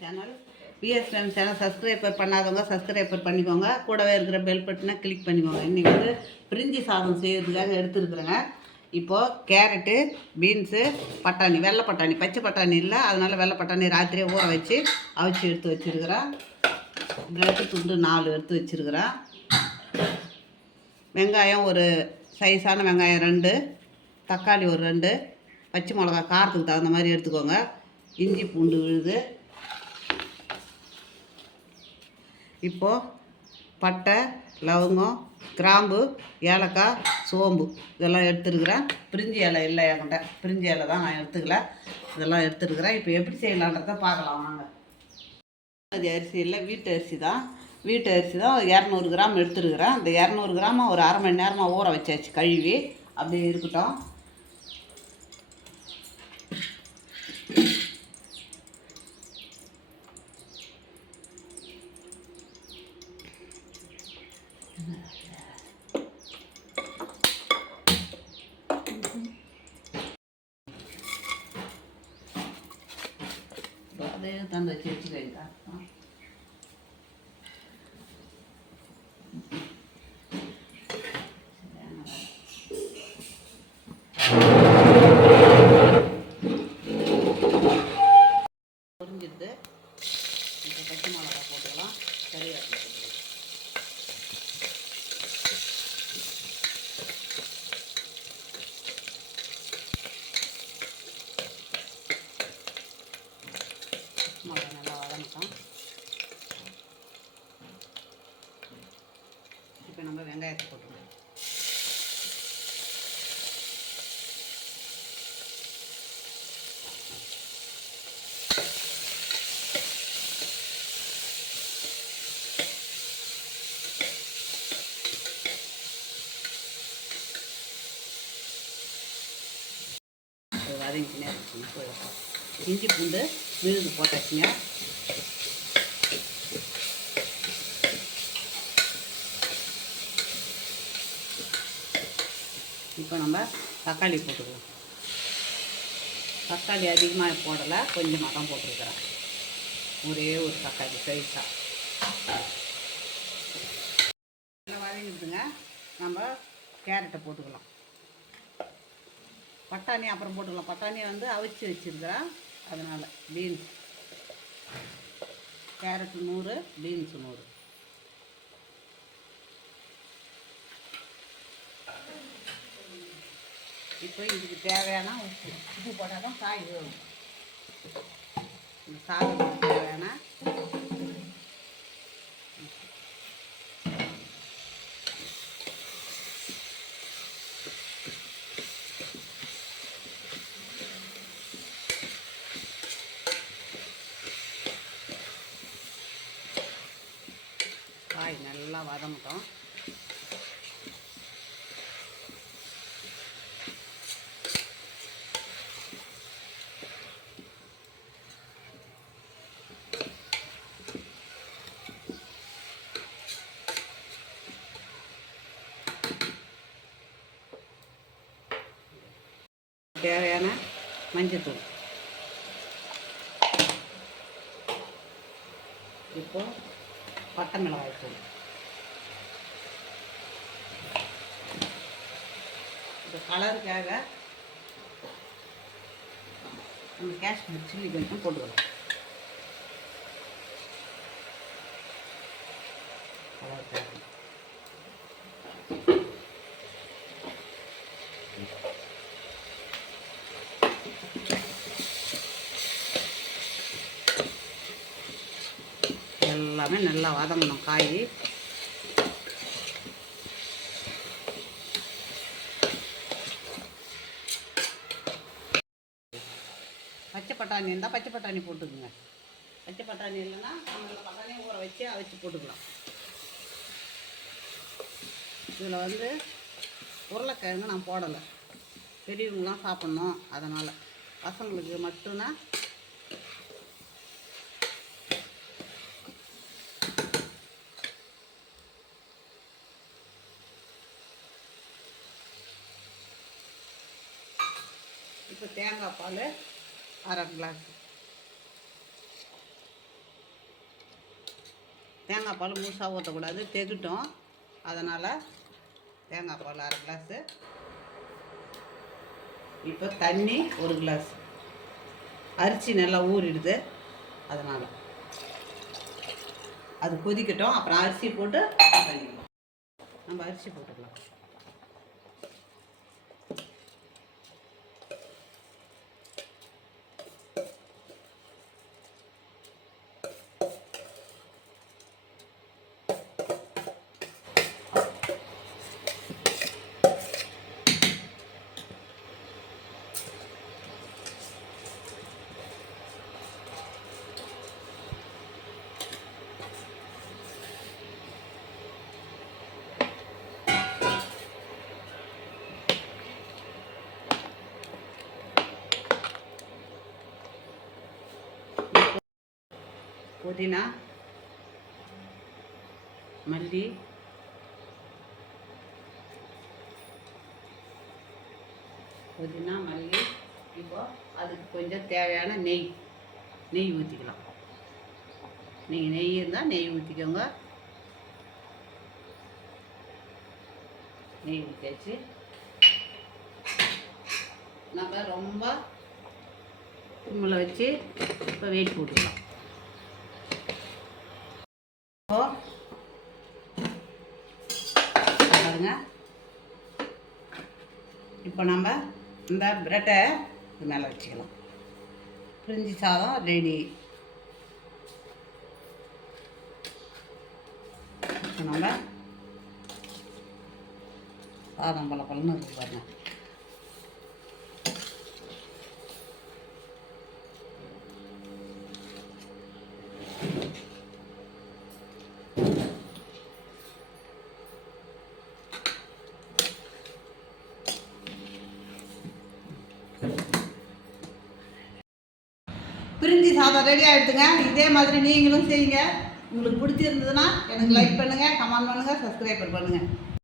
Channel BSM channel subscriber பண்ணாதவங்க subscriber பண்ணிக்கோங்க. கூடவே இருக்கிற பெல் பட்டனை கிளிக் பண்ணிக்கோங்க. இன்றைக்கி வந்து பிரிஞ்சி சாதம் செய்கிறதுக்காக எடுத்துருக்குறேங்க. இப்போது கேரட்டு பீன்ஸு பட்டாணி வெள்ளை பட்டாணி பச்சை பட்டாணி இல்லை அதனால் வெள்ளை பட்டாணி ராத்திரியே ஊற வச்சு அவிச்சு எடுத்து வச்சுருக்கிறேன். பிரெட்டு துண்டு நாலு எடுத்து வச்சுருக்கிறேன். வெங்காயம் ஒரு சைஸான வெங்காயம் ரெண்டு தக்காளி ஒரு ரெண்டு பச்சை மிளகா காரத்துக்கு தகுந்த மாதிரி எடுத்துக்கோங்க. இஞ்சி பூண்டு விழுது. இப்போது பட்டை லவங்கம் கிராம்பு ஏலக்காய் சோம்பு இதெல்லாம் எடுத்துருக்குறேன். பிரிஞ்சி இலை இல்லை என்கிட்ட. பிரிஞ்சி இலை தான் நான் எடுத்துக்கல. இதெல்லாம் எடுத்துருக்குறேன். இப்போ எப்படி செய்யலான்றத பார்க்கலாம் வாங்க. அது அரிசி இல்லை வீட்டு அரிசி தான். வீட்டு அரிசி தான் இரநூறு கிராம் எடுத்துருக்குறேன். இந்த இரநூறு கிராம் ஒரு அரை மணி நேரமாக ஊற வச்சாச்சு கழுவி. அப்படியே இருக்கட்டும். அதே தந்து வச்சு வச்சுக்கோங்க புரிஞ்சிடுது இப்போ பச்சை மிளகா போட்டுக்கலாம் கறிவேப்பிலை போட்டுக்கலாம் மிளகா நல்லா வதங்கட்டும் இப்போ நம்ம வெங்காயத்தை போட்டுக்கலாம். அது வதங்கினே இருக்குங்க இஞ்சி பூண்டு விழுது போட்டாச்சுங்க. இப்போ நம்ம தக்காளி போட்டுக்கலாம். தக்காளி அதிகமாக போடலை கொஞ்சமாக தான் போட்டிருக்கிறேன். ஒரே ஒரு தக்காளி சைஸாக நல்லா வதங்கிடுதுங்க. நம்ம கேரட்டை போட்டுக்கலாம். பட்டாணி அப்புறம் போட்டுக்கலாம். பட்டாணி வந்து அவிச்சு வச்சுருக்கிறேன். அதனால் பீன்ஸ் கேரட் நூறு பீன்ஸ் நூறு. இப்போ இதுக்கு தேவையான உப்பு. உப்பு போட்டால் தான் காய் வேகும் இந்த சாதத்துக்கு தேவையான காய் நல்லா வதங்கட்டும். தேவையான மஞ்சத்தூள். இப்போ பட்டை மிளகாய் தூள். இந்த கலருக்காக நம்ம காஷ்மீர் சில்லி கொஞ்சம் போட்டுக்கலாம். கலருக்காக. எல்லாமே நல்லா வதங்கணும் காய். பச்சை பட்டாணி இருந்தால் பச்சை பட்டாணி போட்டுக்குங்க. பச்சை பட்டாணி இல்லைன்னா நம்ம பட்டாணியை ஊற வச்சு அவிச்சு போட்டுக்கலாம். இதில் வந்து உருளைக்கிழங்கு நான் போடலை. பெரியவங்களாம் சாப்பிட்ணும் அதனால். பசங்களுக்கு மட்டும்தான் இப்போ தேங்காய் பால் அரை கிளாஸ் தேங்காய் பால் முழுசாக ஊற்றக்கூடாது தெகிட்டும் அதனால் தேங்காய் பால் அரை கிளாஸு இப்போ தண்ணி ஒரு கிளாஸ் அரிசி நல்லா ஊறிடுது அதனால். அது கொதிக்கட்டும் அப்புறம் அரிசி போட்டு பண்ணிக்கலாம் நம்ம அரிசி போட்டுக்கலாம். புதினா மல்லி. புதினா மல்லி. இப்போ அதுக்கு கொஞ்சம் தேவையான நெய். நெய் ஊற்றிக்கலாம் நீங்கள் நெய் இருந்தால் நெய் ஊற்றிக்கோங்க நெய் ஊற்றியாச்சு நம்ம ரொம்ப கும்பலை வச்சு இப்போ வெயிட் போட்டுக்கலாம் இப்போ பாருங்க இப்போ நம்ம இந்த பிரெட்டை இது மேலே வச்சுக்கலாம். பிரிஞ்சி சாதம் ரெடி. இப்போ நம்ம சாதம் பல பழம்னு இருக்கு பாருங்கள் பிரிஞ்சி சாதம் ரெடி ஆகிடுதுங்க இதே மாதிரி நீங்களும் செய்யுங்க. உங்களுக்கு பிடிச்சிருந்ததுன்னா எனக்கு லைக் பண்ணுங்கள் கமெண்ட் பண்ணுங்கள் சப்ஸ்கிரைப் பண்ணுங்கள்